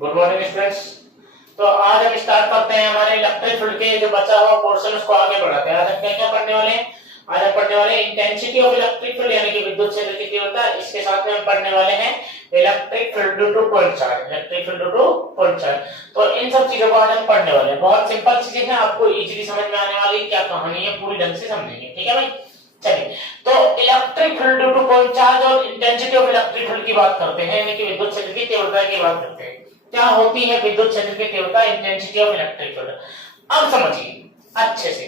Good morning students. तो आज हम स्टार्ट करते हैं हमारे इलेक्ट्रिक फील्ड के जो बचा हुआ पोर्शन उसको आगे बढ़ाते हैं। आज हम क्या क्या पढ़ने वाले हैं? आज हम पढ़ने वाले हैं इंटेंसिटी ऑफ इलेक्ट्रिक फील्ड यानी कि विद्युत क्षेत्र की तीव्रता। इसके साथ में हम पढ़ने वाले हैं electric field due two point charge, electric field due two point charge. तो इन सब चीजों को आज हम पढ़ने वाले हैं। बहुत सिंपल चीजें हैं, आपको इजीली समझ में आने वाली क्या कहानी है पूरी ढंग से समझेंगे। ठीक है भाई, चलिए। तो electric field due two point charge और इंटेंसिटी ऑफ इलेक्ट्रिक फील्ड की बात करते हैं, यानी कि विद्युत क्षेत्र की तीव्रता की बात करते हैं। क्या होती है विद्युत क्षेत्र की तीव्रता, इंटेंसिटी ऑफ इलेक्ट्रिक फील्ड। अब समझिए अच्छे से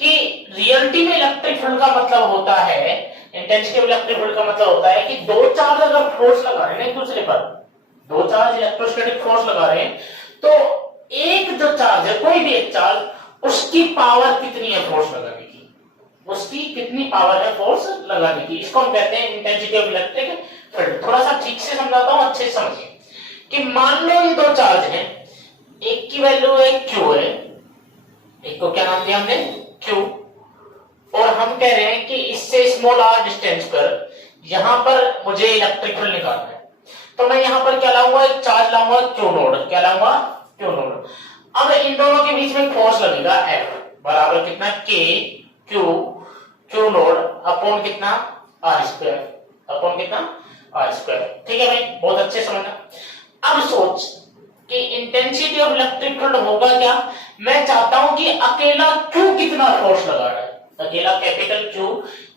कि रियलिटी में इलेक्ट्रिक फील्ड का मतलब होता है, इंटेंसिटी ऑफ इलेक्ट्रिक फील्ड का मतलब होता है कि दो चार्ज अगर फोर्स लगा रहे हैं एक दूसरे पर, दो चार्ज इलेक्ट्रोस्टैटिक फोर्स लगा रहे हैं, तो एक जो चार्ज है, कोई भी एक चार्ज, उसकी पावर कितनी है फोर्स लगाने की, उसकी कितनी पावर है फोर्स लगाने की, इसको हम कहते हैं इंटेंसिटी ऑफ इलेक्ट्रिक फील्ड। थोड़ा सा ठीक से समझाता हूं, अच्छे से समझिए कि मान लो ये दो चार्ज हैं, एक की वैल्यू है Q है, एक को क्या नाम दिया हमने Q, और हम कह रहे हैं कि इससे स्मॉल r डिस्टेंस पर यहां पर मुझे इलेक्ट्रिक फील्ड निकालना है। तो मैं यहां पर क्या लाऊंगा, एक चार्ज लाऊंगा Q नोड, क्या लाऊंगा Q नोड। अब इन दोनों के बीच में फोर्स लगेगा F बराबर कितना K Q नोड अपॉन कितना R स्क्वायर, अपॉन कितना R स्क्वायर। ठीक है भाई, बहुत अच्छे समझना। अब सोच कि इंटेंसिटी ऑफ इलेक्ट्रिक फील्ड होगा क्या, मैं चाहता हूं कि अकेला Q कितना फोर्स लगा रहा है, अकेला कैपिटल Q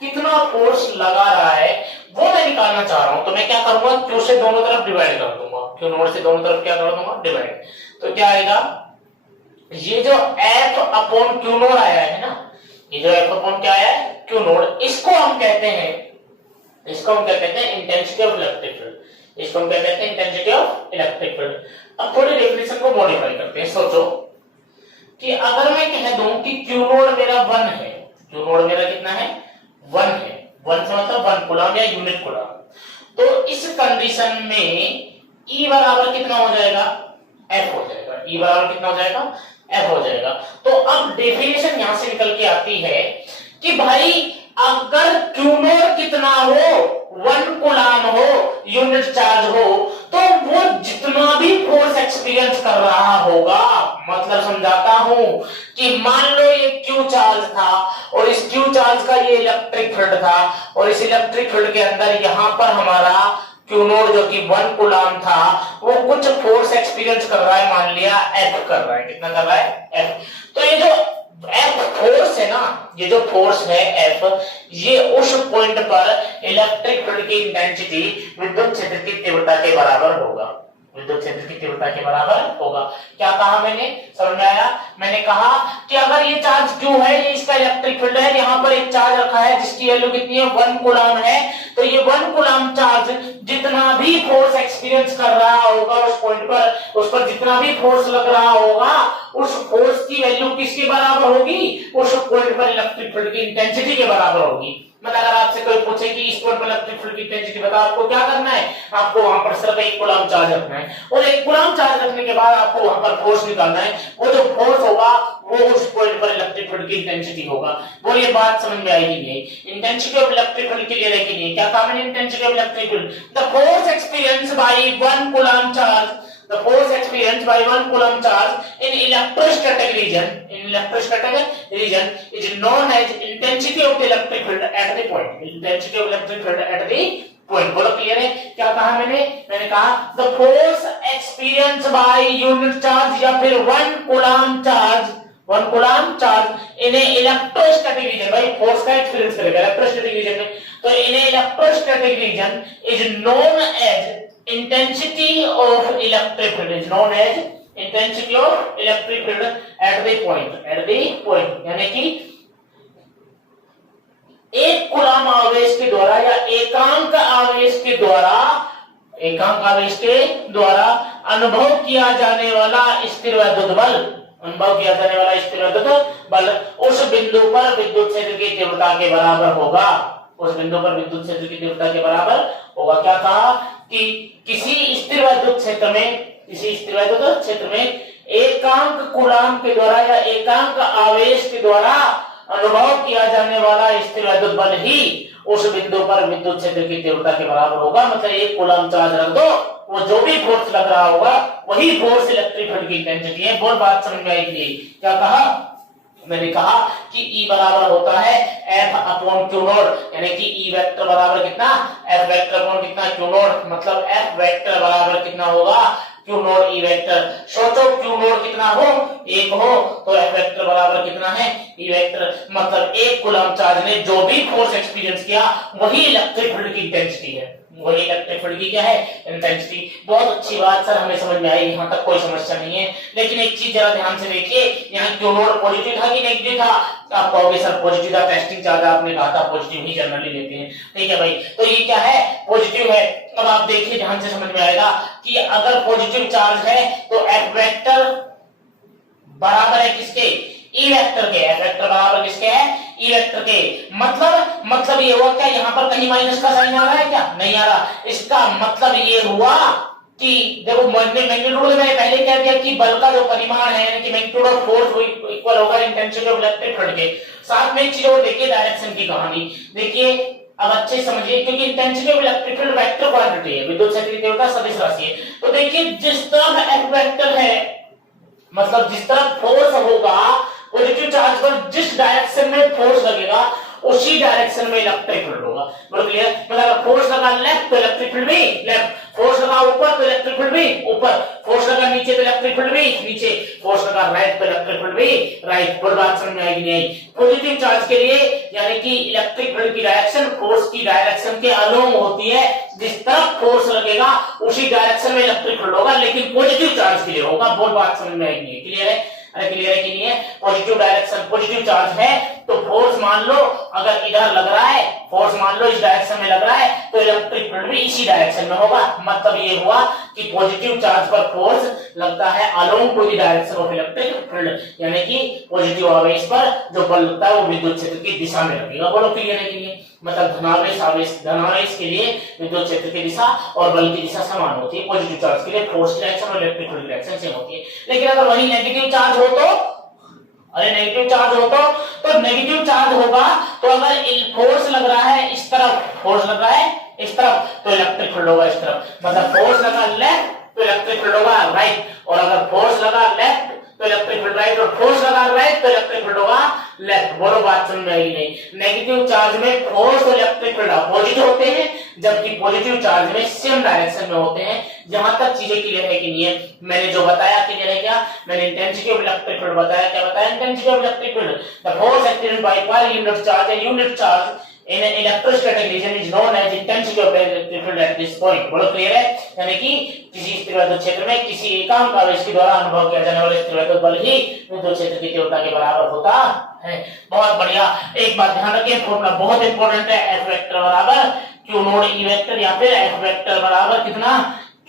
कितना फोर्स लगा रहा है वो मैं निकालना चाह रहा हूं। तो मैं क्या करूंगा, Q से दोनों तरफ डिवाइड कर दूंगा, Q नोड से दोनों तरफ क्या कर दूंगा, डिवाइड। तो क्या आएगा, ये जो F अपॉन Q नोड आया है ना, ये जो F अपॉन क्या आया है Q नोड, इसको हम कहते हैं इंटेंसिटी ऑफ इलेक्ट्रिक फील्ड, इसको हम कहते हैं इंटेंसिटी ऑफ इलेक्ट्रिक फील्ड। अब थोड़ी डेफिनेशन को मॉडिफाई करते हैं। सोचो कि अगर मैं कह दूं कि Q नोड मेरा 1 है, Q नोड मेरा कितना है 1 है, 1 से मतलब 1 कूलम या यूनिट कूलम, तो इस कंडीशन में E बराबर कितना हो जाएगा, F हो जाएगा। E बराबर कितना हो जाएगा, F हो जाएगा। तो अब डेफिनेशन यहां से निकल के आती है कि भाई अगर Q नोड कितना हो, 1 कूलम हो, यूनिट चार्ज हो, तो वो जितना भी फोर्स एक्सपीरियंस कर रहा होगा, मतलब समझाता हूं कि मान लो ये Q चार्ज था और इस Q चार्ज का ये इलेक्ट्रिक फील्ड था, और इस इलेक्ट्रिक फील्ड के अंदर यहां पर हमारा Q नोड जो कि 1 कूलम था, वो कुछ फोर्स एक्सपीरियंस कर रहा है, मान लिया F कर रहा है, कितना कर रहा है F। तो ये जो F फोर्स है ना, ये जो फोर्स है F, ये उस पॉइंट पर इलेक्ट्रिक फील्ड की इंटेंसिटी विद्युत क्षेत्र की तीव्रता के बराबर होगा, विद्युत क्षेत्र की तीव्रता के बराबर होगा। क्या कहा मैंने, समझ में आया? मैंने कहा कि अगर ये चार्ज Q है, ये इसका इलेक्ट्रिक फील्ड है, यहाँ पर एक चार्ज रखा है जिसकी वैल्यू कितनी है 1 कूलम है, तो ये 1 कूलम चार्ज जितना भी फोर्स एक्सपीरियंस कर रहा होगा उस पॉइंट पर, उस पर जितना भी फोर्स लग रहा होगा, उस फोर्स की वैल्यू किसके बराबर होगी, उस पॉइंट पर इलेक्ट्रिक फील्ड की इंटेंसिटी के बराबर होगी। मतलब अगर आपसे कोई पूछे कि इस पॉइंट पर इलेक्ट्रिक फील्ड की इंटेंसिटी बताओ, आपको क्या करना है, आपको वहां पर सिर्फ 1 कूलम चार्ज रखना है, और 1 कूलम चार्ज रखने के बाद आपको वहां पर फोर्स निकालना है। वो जो फोर्स होगा वो उस पॉइंट पर इलेक्ट्रिक फील्ड की इंटेंसिटी होगा। बोलिए बात समझ में आएगी नहीं? Intensity of electric field clear है कि नहीं? क्या काम है intensity of electric field, the force experience by 1 coulomb charge, the force experienced by 1 coulomb charge in electrostatic region is known as intensity of the electric field at the point, intensity of electric field at the point। बोलो clear है? क्या कहा मैंने कहा the force experienced by unit charge या फिर 1 coulomb charge in a electrostatic region, भाई force का एक्सपीरियंस करेगा इलेक्ट्रोस्टैटिक रीजन में, तो in a electrostatic region is known as intensity of electric field, is known as intensity of electric field at the point, यानी कि एक coulomb आवेश के द्वारा या एकांक आवेश के द्वारा अनुभव किया जाने वाला स्थिर विद्युत बल उस बिंदु पर विद्युत क्षेत्र की तीव्रता के बराबर होगा, उस बिंदु पर विद्युत क्षेत्र की तीव्रता के बराबर होगा। क्या कहा कि किसी स्थिर विद्युत क्षेत्र में एकांक कूलम के द्वारा या एकांक आवेश के द्वारा अनुभव किया जाने वाला स्थिर विद्युत बल ही उस बिंदु पर विद्युत क्षेत्र की तीव्रता के बराबर होगा। मतलब 1 कूलम चार्ज रख दो, वो जो भी फोर्स लग रहा होगा वही फोर्स इलेक्ट्रिक फील्ड की इंटेंसिटी है। बहुत बात समझ में आई। क्या कहा मैंने? कहा कि E बराबर होता है F अपॉन Q नॉट, यानी कि E वेक्टर बराबर कितना, F वेक्टर अपॉन कितना, Q नॉट। मतलब F वेक्टर बराबर कितना होगा, Q नॉट E वेक्टर। सोचो Q नॉट कितना हो, 1 हो, तो F वेक्टर बराबर कितना है, E वेक्टर। मतलब 1 कूलम चार्ज ने जो भी फोर्स एक्सपीरियंस किया वही इलेक्ट्रिक फील्ड की इंटेंसिटी है, वही इलेक्ट्रिक फील्ड की क्या है, इंटेंसिटी। बहुत अच्छी बात सर, हमें समझ में आई, यहाँ तक कोई समस्या नहीं है। लेकिन एक चीज जरा ध्यान से देखिए, यहाँ Q नॉट पॉजिटिव था कि नेगेटिव था? आप कहोगे सर पॉजिटिव था, टेस्टिंग चार्ज आपने कहा था पॉजिटिव ही जनरली लेते हैं। ठीक है भाई, तो ये क्या है, पॉजिटिव है। अब आप देखिए ध्यान से समझ में आएगा कि अगर पॉजिटिव चार्ज है तो F वेक्टर बराबर है किसके, E वेक्टर के। F वेक्टर बराबर किसके है, E वेक्टर के। मतलब ये हुआ क्या, यहाँ पर कहीं माइनस का साइन आ रहा है क्या, नहीं आ रहा। इसका मतलब ये हुआ कि देखो मैग्नीट्यूड में मैंने पहले क्या दिया कि बल का जो परिमाण है यानी कि मैग्नीट्यूड ऑफ फोर्स वो इक्वल होगा इंटेंसिटी ऑफ इलेक्ट्रिक फील्ड के। साथ में एक चीज और देखिए, डायरेक्शन की कहानी देखिए, अब अच्छे समझिए, क्योंकि intensity of electric field vector quantity है, विद्युत क्षेत्र की तीव्रता सदिश राशि है। तो देखिए जिस तरफ F वेक्टर है, मतलब जिस तरफ फोर्स होगा, पॉजिटिव चार्ज पर जिस डायरेक्शन में फोर्स लगेगा उसी डायरेक्शन में इलेक्ट्रिक फील्ड होगा। बोलो क्लियर? मतलब फोर्स लगा लेफ्ट तो इलेक्ट्रिक फील्ड भी लेफ्ट, फोर्स लगा ऊपर तो इलेक्ट्रिक फील्ड भी ऊपर, फोर्स लगा नीचे तो इलेक्ट्रिक फील्ड भी नीचे, फोर्स लगा राइट तो इलेक्ट्रिक फील्ड भी राइट। कोई बात समझ में आएगी नहीं आई? पॉजिटिव चार्ज के लिए यानी कि इलेक्ट्रिक फील्ड की डायरेक्शन फोर्स की डायरेक्शन के अलोंग होती है, जिस तरफ फोर्स लगेगा उसी डायरेक्शन में इलेक्ट्रिक फील्ड होगा, लेकिन पॉजिटिव चार्ज के लिए होगा। बहुत बात समझ में आएगी नहीं? क्लियर है? अरे क्लियर है कि नहीं है? पॉजिटिव डायरेक्शन, पॉजिटिव चार्ज है तो फोर्स मान लो अगर इधर लग रहा है, फोर्स मान लो इस डायरेक्शन में लग रहा है तो इलेक्ट्रिक फील्ड भी इसी डायरेक्शन में होगा। मतलब ये हुआ कि पॉजिटिव चार्ज पर फोर्स लगता है along to the direction of electric field, यानी कि पॉजिटिव आवेश पर जो बल लगता है वो विद्युत क्षेत्र की दिशा में लगेगा। बोलो क्लियर है कि नहीं? मतलब धनावेश के लिए विद्युत क्षेत्र की दिशा और बल की दिशा समान होती है। पॉजिटिव चार्ज के लिए फोर्स की डायरेक्शन और इलेक्ट्रिक फील्ड की डायरेक्शन सेम होती है। लेकिन अगर वही नेगेटिव चार्ज हो तो, अरे नेगेटिव चार्ज हो तो नेगेटिव चार्ज होगा तो अगर फोर्स लग रहा है इस तरफ, फोर्स लग रहा है इस तरफ तो इलेक्ट्रिक फील्ड होगा इस तरफ। मतलब फोर्स लगा लेफ्ट तो इलेक्ट्रिक फील्ड होगा राइट, और अगर फोर्स लगा लेफ्ट तो इलेक्ट्रिक फील्ड राइट, और फोर्स लगा राइट तो इलेक्ट्रिक फील्ड होगा लेफ्ट। बोलो बात समझ में आई नहीं? नेगेटिव चार्ज में फोर्स और इलेक्ट्रिक फील्ड अपोजिट होते हैं, जबकि पॉजिटिव चार्ज में सेम डायरेक्शन में होते हैं। जहां तक चीजें क्लियर है कि नहीं है? मैंने जो बताया क्लियर है क्या? मैंने इंटेंसिटी ऑफ इलेक्ट्रिक फील्ड बताया। क्या बताया? Intensity of electric field, the force acted by per unit charge, a unit charge in an electrostatic region is known as intensity of electric field at this point। बोलो clear है? यानी कि किसी स्थिरवैद्युत क्षेत्र में किसी एकांक आवेश के द्वारा अनुभव किया जाने वाला स्थिरवैद्युत बल ही विद्युत क्षेत्र की तीव्रता के बराबर होता है। बहुत बढ़िया। एक बात ध्यान रखिए, फॉर्मूला बहुत इंपॉर्टेंट है, F वेक्टर बराबर Q नॉट E वेक्टर, या फिर F वेक्टर बराबर कितना,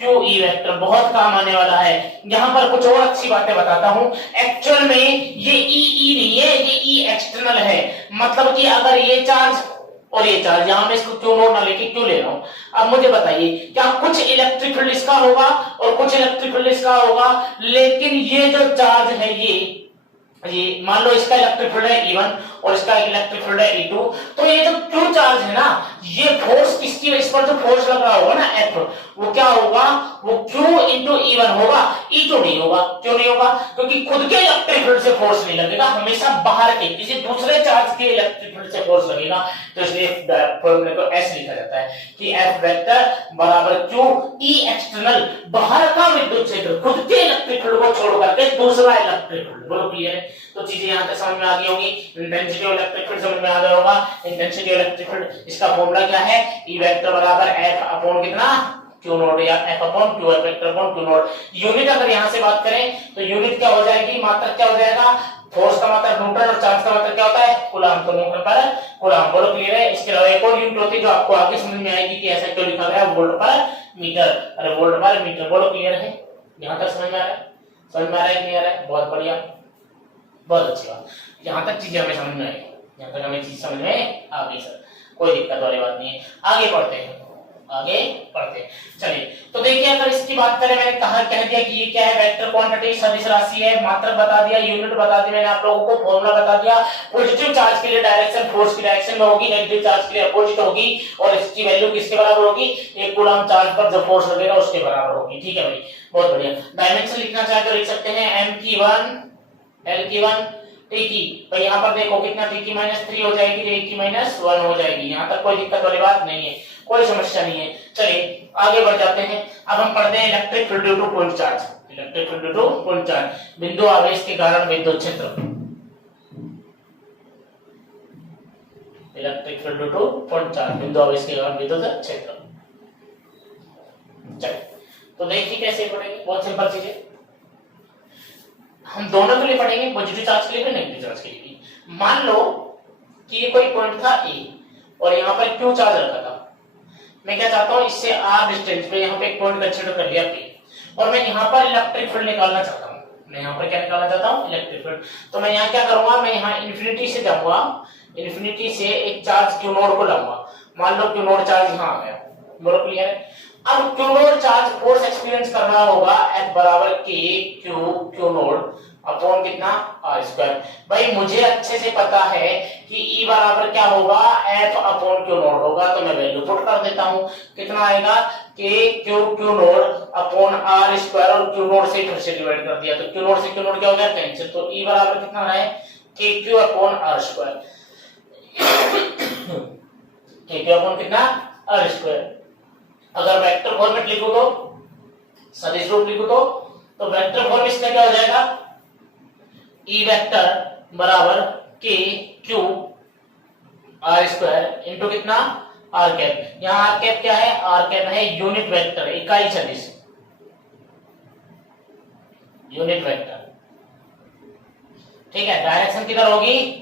Q E वेक्टर। बहुत काम आने वाला है। यहाँ पर कुछ और अच्छी बातें बताता हूँ। एक्चुअल में ये E नहीं है, ये E एक्सटर्नल है। मतलब कि अगर ये चार्ज और ये चार्ज, यहां मैं इसको क्यों नोट ना लेके क्यों ले रहा हूं? अब मुझे बताइए, क्या कुछ इलेक्ट्रिक फील्ड इसका होगा और कुछ इलेक्ट्रिक फील्ड इसका होगा, लेकिन ये जो चार्ज है ये मान लो इसका इलेक्ट्रिक फील्ड है E1 और इसका इलेक्ट्रिक फील्ड है E2, तो ये जो Q चार्ज है ना, ये फोर्स इसकी, इस पर जो फोर्स लग रहा होगा ना F, वो क्या होगा, वो Q into E1 होगा, E2 नहीं होगा। क्यों नहीं होगा? क्योंकि खुद के इलेक्ट्रिक फील्ड से फोर्स नहीं लगेगा, हमेशा बाहर के किसी दूसरे चार्ज के इलेक्ट्रिक फील्ड से फोर्स लगेगा। तो इसलिए फॉर्मूले को ऐसे लिखा जाता है कि F वेक्टर बराबर Q E एक्सटर्नल, बाहर का विद्युत क्षेत्र, खुद के इलेक्ट्रिक फील्ड को छोड़ करके दूसरा इलेक्ट्रिक फील्ड। बोलो क्लियर है? तो चीजें यहां तक समझ में आ गई होंगी। इंटेंसिटी ऑफ इलेक्ट्रिक फील्ड समझ में आ गया होगा। इंटेंसिटी ऑफ इलेक्ट्रिक फील्ड, इसका फॉर्मूला क्या है? E वेक्टर बराबर F अपॉन कितना, Q नॉट, या F upon Q vector upon Q not. Unit अगर यहां से बात करें तो यूनिट क्या हो जाएगी, मात्रक क्या हो जाएगा? फोर्स का मात्रक न्यूटन और चार्ज का मात्रक क्या होता है? कूलम। तो न्यूटन पर कूलम। बोलो क्लियर है? इसके अलावा एक और यूनिट होती है जो आपको आगे समझ में आएगी कि ऐसा क्यों लिखा गया, वोल्ट पर मीटर। अरे वोल्ट पर मीटर। बोलो क्लियर है? यहां तक समझ में आ रहा है? समझ में आ रहा है? क्लियर है? बहुत बढ़िया, बहुत अच्छी बात। यहाँ तक चीजें हमें समझ में आई, यहाँ तक हमें चीज समझ में आ गई सर, कोई दिक्कत वाली बात नहीं है। आगे बढ़ते हैं, आगे बढ़ते हैं। चलिए तो देखिए, अगर इसकी बात करें, मैंने कह दिया कि ये क्या है, वेक्टर क्वांटिटी सदिश राशि है, मात्रक बता दिया, यूनिट बता दी मैंने आप लोगों को, फॉर्मूला बता दिया। पॉजिटिव चार्ज के लिए डायरेक्शन फोर्स की डायरेक्शन में होगी, नेगेटिव चार्ज के लिए अपोजिट होगी, और इसकी वैल्यू किसके बराबर होगी, 1 कूलम चार्ज पर जो फोर्स लगेगा उसके बराबर होगी। ठीक है भाई, बहुत बढ़िया। डायमेंशन लिखना चाहे तो लिख सकते हैं m की 1 l की 1 t की, भाई यहाँ पर देखो कितना t की -3 हो जाएगी, j की -1 हो जाएगी। यहाँ तक कोई दिक्कत वाली बात नहीं है, कोई समस्या नहीं है। चलिए आगे बढ़ जाते हैं। अब हम पढ़ते हैं electric field due two point charge. Electric field due two point charge, बिंदु आवेश के कारण विद्युत क्षेत्र। Electric field due two point charge, बिंदु आवेश के कारण विद्युत क्षेत्र। चलिए तो देखिए कैसे पढ़ेंगे, बहुत सिंपल चीज है। हम दोनों के लिए पढ़ेंगे, पॉजिटिव चार्ज के लिए भी, नेगेटिव चार्ज के लिए भी। मान लो कि ये कोई पॉइंट था ए और यहाँ पर क्यू चार्ज रखा था। मैं क्या चाहता हूँ, इससे आर डिस्टेंस पे यहाँ पे एक पॉइंट कंसीडर कर लिया पी, और मैं यहाँ पर इलेक्ट्रिक फील्ड निकालना चाहता हूँ। मैं यहाँ पर क्या निकालना चाहता हूँ, इलेक्ट्रिक फील्ड। तो मैं यहाँ क्या करूंगा, मैं यहाँ इन्फिनिटी से जाऊंगा, इन्फिनिटी से एक चार्ज क्यू नोड को लाऊंगा। मान लो क्यू नोड चार्ज यहाँ आ गया, बोलो क्लियर है। अब Q node charge force experience कर रहा होगा F बराबर K क्यू नोड अपॉन कितना आर स्क्वायर। भाई मुझे अच्छे से पता है कि E बराबर क्या होगा, F अपॉन क्यू नोड होगा, तो मैं वैल्यू पुट कर देता हूं। कितना आएगा, K q naught upon r square, और क्यू नोड से फिर से डिवाइड कर दिया, तो क्यू नोड से क्यू नोड क्या हो गया, कैंसिल। तो E बराबर कितना है, K q upon r square. K q upon कितना, आर स्क्वायर। अगर वेक्टर फॉर्मेट लिखो तो, सदिश रूप लिखो तो वेक्टर फॉर्म इसमें क्या हो जाएगा, E वेक्टर बराबर K Q R square into कितना, R कैप। यहाँ R कैप क्या है, R कैप है यूनिट वेक्टर, इकाई सदिश, यूनिट वेक्टर। ठीक है, डायरेक्शन किधर होगी,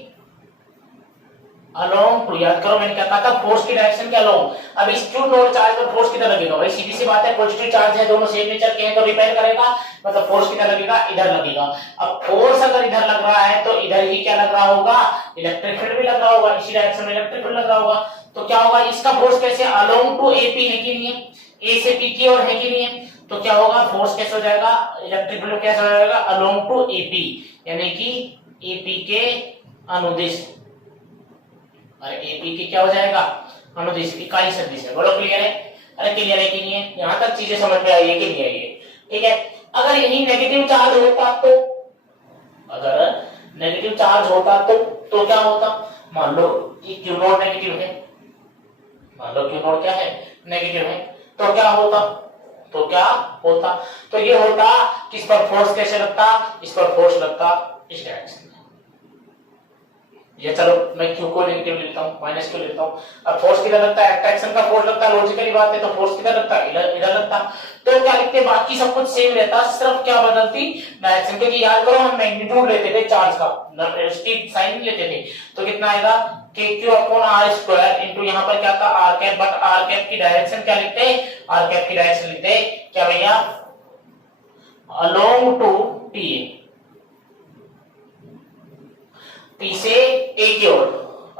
अलोंग टू। याद करो मैंने क्या कहा था, फोर्स की डायरेक्शन क्या अलोंग। अब इस क्यू नोड चार्ज पर फोर्स किधर लगेगा, भाई सीधी सी बात है, पॉजिटिव चार्ज है, दोनों सेम नेचर के हैं, तो रिपेल करेगा, मतलब फोर्स किधर लगेगा, इधर लगेगा। अब फोर्स अगर इधर लग रहा है तो इधर ही क्या लग रहा होगा, इलेक्ट्रिक फील्ड भी लग रहा होगा, इसी डायरेक्शन में इलेक्ट्रिक फील्ड लग रहा होगा। तो क्या होगा, इसका फोर्स कैसे, अलोंग टू एपी है कि नहीं है, ए से पी की ओर है कि नहीं है, तो क्या होगा, फोर्स कैसे हो जाएगा, इलेक्ट्रिक फील्ड कैसे हो जाएगा, अलोंग टू एपी, यानी कि एपी के अनुदिश। अरे एपी के क्या हो जाएगा, अनुदिश, इकाई सदिश है। बोलो क्लियर है, अरे क्लियर है कि नहीं है, यहां तक चीजें समझ में आई है कि नहीं आई है। ठीक है, अगर यही नेगेटिव चार्ज होता तो, अगर नेगेटिव चार्ज होता तो क्या होता, मान लो कि क्यू नोड नेगेटिव है, मान लो क्यू नोड क्या है, नेगेटिव है, तो क्या होता, तो ये होता कि इस पर फोर्स कैसे लगता, इस पर फोर्स लगता इस डायरेक्शन में। ये चलो मैं क्यू को नेगेटिव लेता हूं, माइनस क्यू लेता हूं। अब फोर्स किधर लगता है, अट्रैक्शन का फोर्स लगता है, लॉजिकली बात है, तो फोर्स किधर लगता है, इधर लगता। तो क्या लिखते, बाकी सब कुछ सेम रहता, सिर्फ क्या बदलती, डायरेक्शन। क्योंकि याद करो हम मैग्नीट्यूड लेते थे चार्ज का, उसकी साइन लेते थे, तो कितना आएगा, k q upon r square into यहां पर क्या था, r cap, but r cap की डायरेक्शन क्या लिखते, r कैप की डायरेक्शन लिखते क्या भैया, अलोंग टू TA, P से A की ओर,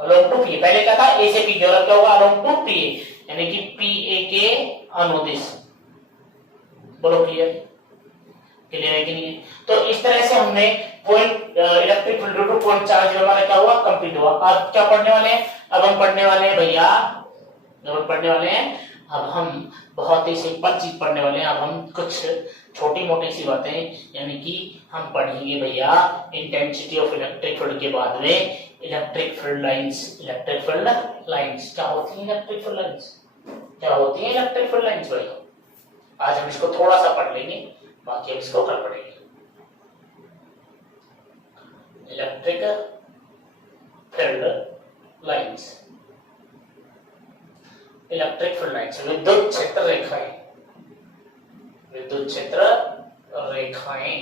अलोंग टू P। पहले क्या था, A से P की ओर, क्या होगा, अलोंग टू PA, यानी कि PA के अनुदिश। बोलो क्लियर है कि नहीं है। तो इस तरह से हमने point electric field two point charge हमारा क्या हुआ, कंप्लीट हुआ। अब क्या पढ़ने वाले हैं, अब हम पढ़ने वाले हैं भैया, अब हम बहुत ही सिंपल चीज पढ़ने वाले हैं। अब हम कुछ छोटी मोटी सी बातें, यानी कि हम पढ़ेंगे भैया इंटेंसिटी ऑफ इलेक्ट्रिक फील्ड के बाद में electric field lines. Electric field lines क्या होती है, इलेक्ट्रिक फील्ड लाइंस क्या होती है, इलेक्ट्रिक फील्ड लाइंस भाई। आज हम इसको थोड़ा सा पढ़ लेंगे, बाकी हम इसको कल पढ़ेंगे। Electric field lines, electric field lines, विद्युत क्षेत्र रेखाएं। विद्युत क्षेत्र रेखाएं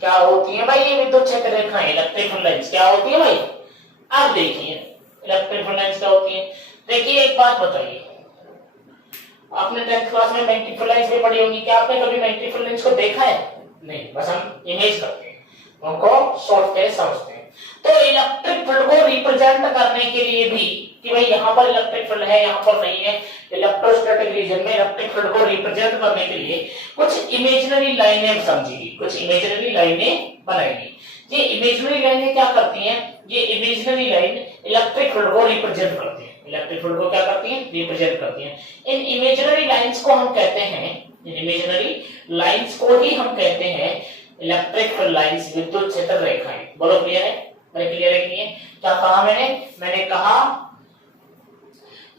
क्या होती हैं भाई, ये विद्युत क्षेत्र रेखाएं, इलेक्ट्रिक फील्ड लाइंस क्या होती है भाई। अब देखिए इलेक्ट्रिक फील्ड लाइंस क्या होती है। देखिए एक बात बताइए, आपने 10th क्लास में मैग्नेटिक फील्ड लाइंस भी पढ़ी होंगी, क्या आपने कभी मैग्नेटिक फील्ड लाइंस को देखा है, नहीं, बस हम इमेज करते हैं, उनको सोचते हैं, समझते हैं। तो इलेक्ट्रिक फील्ड को रिप्रेजेंट करने के लिए भी कि भाई यहाँ पर इलेक्ट्रिक फील्ड है, यहाँ पर नहीं है, इलेक्ट्रोस्टैटिक रीजन में इलेक्ट्रिक फील्ड को रिप्रेजेंट करने के लिए कुछ इमेजिनरी लाइनें समझेगी, कुछ इमेजिनरी लाइनें बनाएगी। ये इमेजिनरी लाइनें क्या करती हैं? ये इमेजिनरी लाइन इलेक्ट्रिक फील्ड को रिप्रेजेंट करती है, इलेक्ट्रिक फील्ड को क्या करती हैं? रिप्रेजेंट करती हैं। इन इमेजिनरी लाइंस को हम कहते हैं, इन इमेजिनरी लाइंस को ही हम कहते हैं इलेक्ट्रिक फील्ड लाइंस, विद्युत क्षेत्र रेखाएं। बोलो क्लियर है? मेरे क्लियर है कि नहीं है? क्या कहा मैंने कहा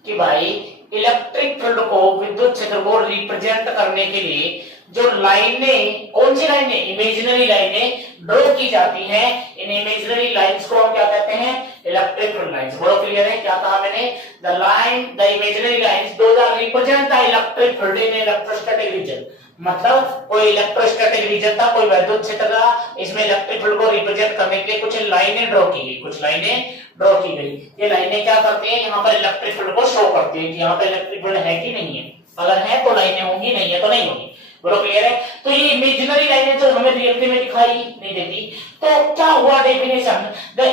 कि भाई इलेक्ट्रिक फील्ड को, विद्युत क्षेत्र को रिप्रेजेंट करने के लिए जो लाइनें, कौन सी लाइनें? इमेजिनरी लाइनें ड्रॉ की जाती हैं, इन इमेजिनरी लाइंस को हम क्या कहते हैं? Electric field lines. बोलो क्लियर है? क्या कहा मैंने? The imaginary lines those are represent the electric field in electrostatic region. मतलब कोई इलेक्ट्रोस्टैटिक रीजन था, कोई विद्युत क्षेत्र था, इसमें इलेक्ट्रिक फील्ड को रिप्रेजेंट करने के लिए कुछ लाइनें ड्रॉ की गई, कुछ लाइनें ड्रॉ की गई। ये लाइनें क्या करती हैं? यहाँ पर इलेक्ट्रिक फील्ड को शो करती है कि यहाँ पर इलेक्ट्रिक फील्ड है कि नहीं है। अगर है तो लाइनें होंगी, नहीं है तो नहीं होगी। बोलो क्लियर है? तो ये इमेजिनरी लाइनें जो हमें रियलिटी में दिखाई नहीं देती, तो क्या हुआ definition? The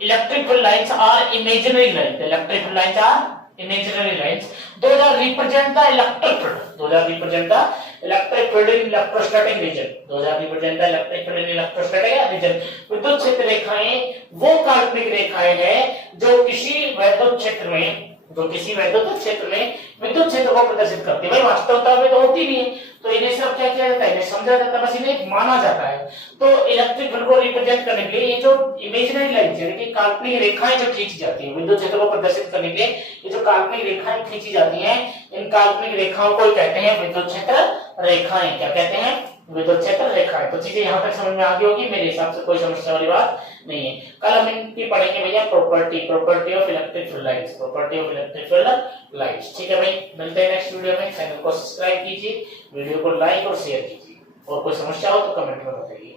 electric field lines are imaginary lines, electric field lines are imaginary lines, those are represent the electric field, those are represent the electric field in electrostatic region, those are represent the electric field in electrostatic region। विद्युत क्षेत्र रेखाएं वो काल्पनिक रेखाएं हैं जो किसी विद्युत क्षेत्र में, जो किसी विद्युत क्षेत्र में विद्युत क्षेत्र को प्रदर्शित करती है। भाई वास्तवता में तो होती नहीं है, तो इन्हें सब क्या किया जाता है? इन्हें समझा जाता है, बस इन्हें माना जाता है। तो इलेक्ट्रिक फील्ड को रिप्रेजेंट करने के लिए ये जो इमेजिनरी लाइन यानी कि काल्पनिक रेखाएं जो खींची जाती हैं विद्युत क्षेत्र को प्रदर्शित करने के लिए, ये जो काल्पनिक रेखाएं खींची जाती हैं, इन काल्पनिक रेखाओं को कहते हैं विद्युत क्षेत्र रेखाएं। क्या कहते हैं? विद्युत क्षेत्र रेखाएं। तो चीजें यहाँ तक समझ में आ गई होगी, मेरे हिसाब से कोई समस्या वाली बात नहीं है। कल हम इनकी पढ़ेंगे भैया property of electric field lines, property of electric field lines. ठीक है भाई, मिलते हैं नेक्स्ट वीडियो में। चैनल को सब्सक्राइब कीजिए, वीडियो को लाइक और शेयर कीजिए, और कोई समस्या हो तो कमेंट में बताइए।